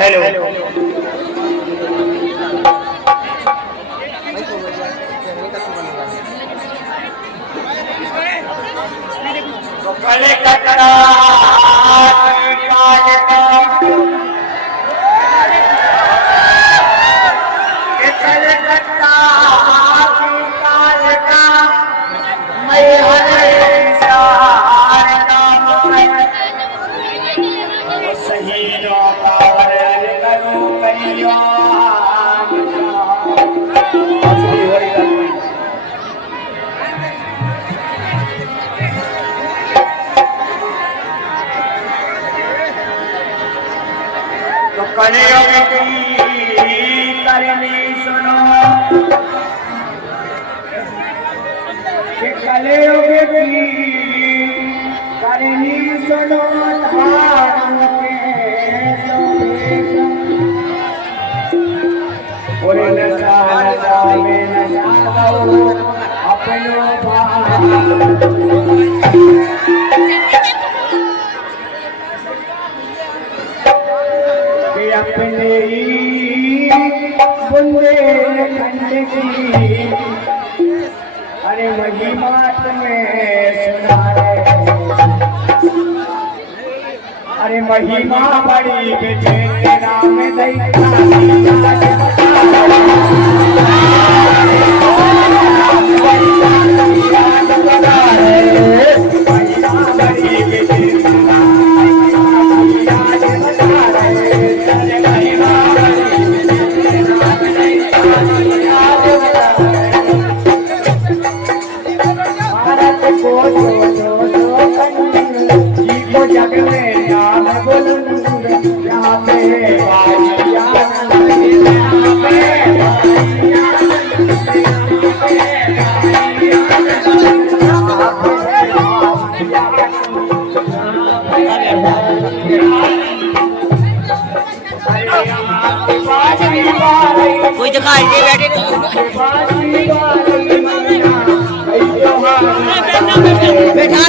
hello कले कटरा कलयुग की करनी सुनो कलयुग की करनी सुनो अपने बुंदेलखंड की अरे महिमा तुम्हें सुना अरे महिमा बड़ी बेचे नाम कोई दिखाई दे बैठे बैठा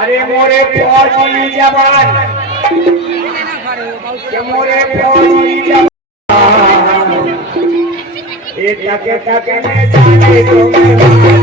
अरे मोरे फौजी जवान मोरे फौजी जवान ये टके टके में जाने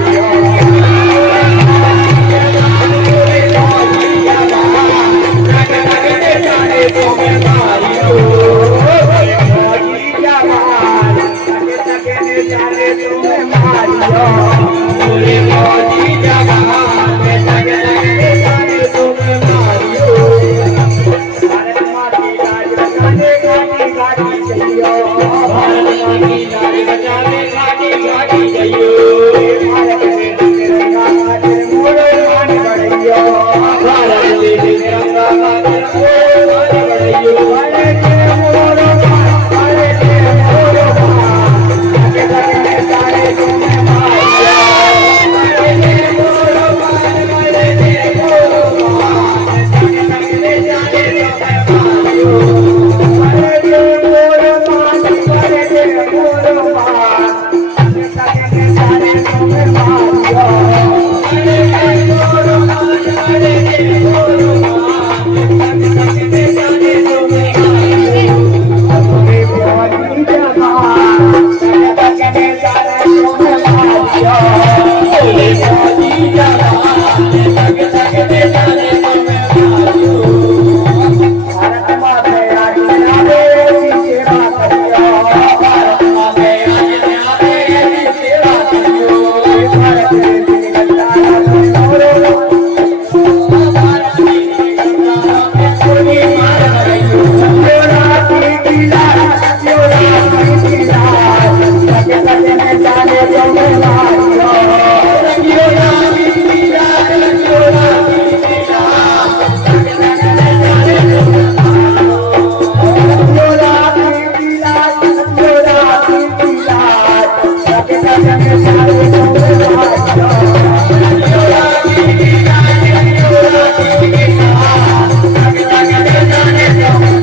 ताके ताके में जाने तुम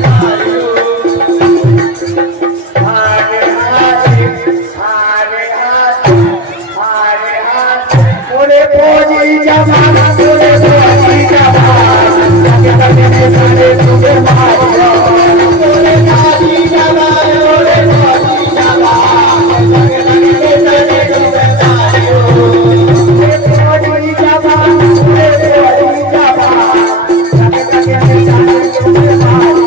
मोरे फौजी जवान मोरे फौजी जवान ताके ताके में जाने तुम मारो मोरे फौजी जवान मोरे फौजी जवान ताके ताके में जाने तुम मारो मोरे फौजी जवान मोरे फौजी जवान ताके ताके में जाने तुम मारो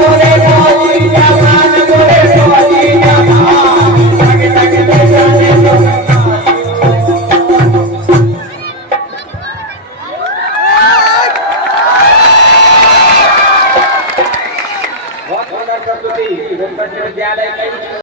मोरे फौजी जवान मोरे फौजी जवान ताके ताके में जाने तुम बहुत सुंदर प्रस्तुति विद्यालय